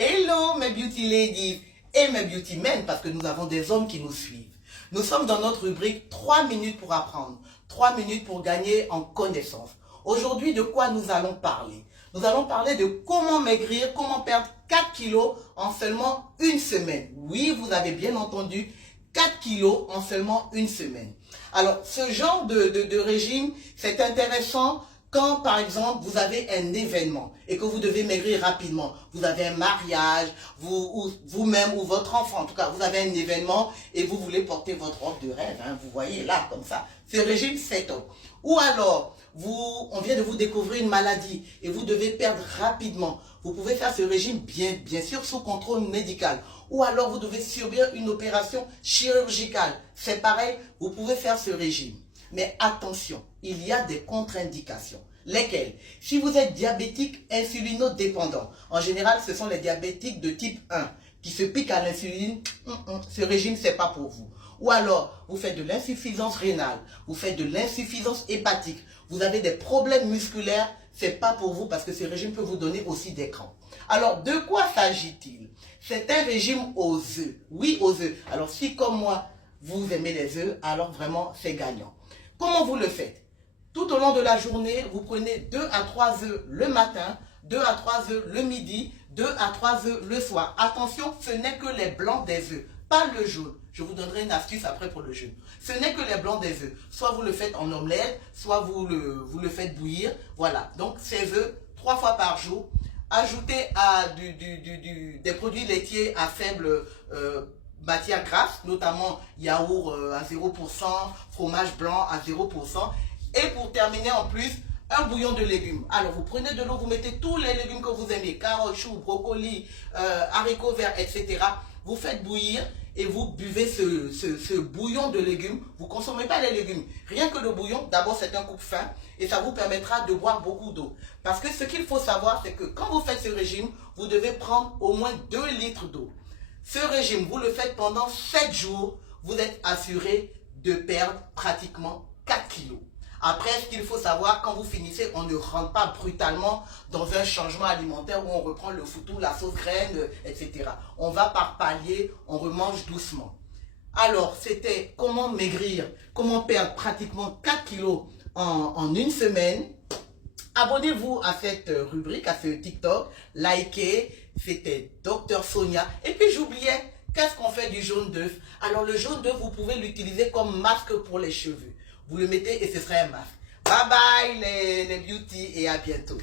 Hello mes beauty ladies et mes beauty men, parce que nous avons des hommes qui nous suivent. Nous sommes dans notre rubrique 3 minutes pour apprendre, 3 minutes pour gagner en connaissance. Aujourd'hui, de quoi nous allons parler? Nous allons parler de comment maigrir, comment perdre 4 kilos en seulement une semaine. Oui, vous avez bien entendu, 4 kilos en seulement une semaine. Alors, ce genre de régime, c'est intéressant quand, par exemple, vous avez un événement et que vous devez maigrir rapidement. Vous avez un mariage, vous-même ou votre enfant, en tout cas, vous avez un événement et vous voulez porter votre robe de rêve. Hein, vous voyez là, comme ça. Ce régime, c'est top. Ou alors, on vient de vous découvrir une maladie et vous devez perdre rapidement. Vous pouvez faire ce régime bien sûr sous contrôle médical. Ou alors vous devez subir une opération chirurgicale. C'est pareil, vous pouvez faire ce régime. Mais attention, il y a des contre-indications. Lesquelles? Si vous êtes diabétique insulinodépendant, en général ce sont les diabétiques de type 1 qui se piquent à l'insuline, ce régime c'est pas pour vous. Ou alors, vous faites de l'insuffisance rénale, vous faites de l'insuffisance hépatique, vous avez des problèmes musculaires, c'est pas pour vous parce que ce régime peut vous donner aussi des crampes. Alors, de quoi s'agit-il? C'est un régime aux œufs. Oui, aux œufs. Alors, si comme moi, vous aimez les œufs, alors vraiment, c'est gagnant. Comment vous le faites? Tout au long de la journée, vous prenez 2 à 3 œufs le matin, 2 à 3 œufs le midi, 2 à 3 œufs le soir. Attention, ce n'est que les blancs des œufs, pas le jaune. Je vous donnerai une astuce après pour le jaune. Ce n'est que les blancs des œufs. Soit vous le faites en omelette, soit vous le faites bouillir. Voilà, donc ces œufs, 3 fois par jour. Ajoutez à des produits laitiers à faible matière grasse, notamment yaourt à 0%, fromage blanc à 0%. Et pour terminer en plus, un bouillon de légumes. Alors vous prenez de l'eau, vous mettez tous les légumes que vous aimez, carottes, choux, brocolis, haricots verts, etc. Vous faites bouillir et vous buvez ce bouillon de légumes. Vous ne consommez pas les légumes, rien que le bouillon. D'abord c'est un coupe-faim et ça vous permettra de boire beaucoup d'eau. Parce que ce qu'il faut savoir, c'est que quand vous faites ce régime, vous devez prendre au moins 2 litres d'eau. Ce régime, vous le faites pendant 7 jours, vous êtes assuré de perdre pratiquement 4 kilos. Après, ce qu'il faut savoir, quand vous finissez, on ne rentre pas brutalement dans un changement alimentaire où on reprend le foutou, la sauce graine, etc. On va par palier, on remange doucement. Alors, c'était comment maigrir, comment perdre pratiquement 4 kilos en une semaine. Abonnez-vous à cette rubrique, à ce TikTok, likez, c'était Dr Sonia. Et puis j'oubliais, qu'est-ce qu'on fait du jaune d'œuf? Alors le jaune d'œuf, vous pouvez l'utiliser comme masque pour les cheveux. Vous le mettez et ce serait un masque. Bye bye les beauty et à bientôt.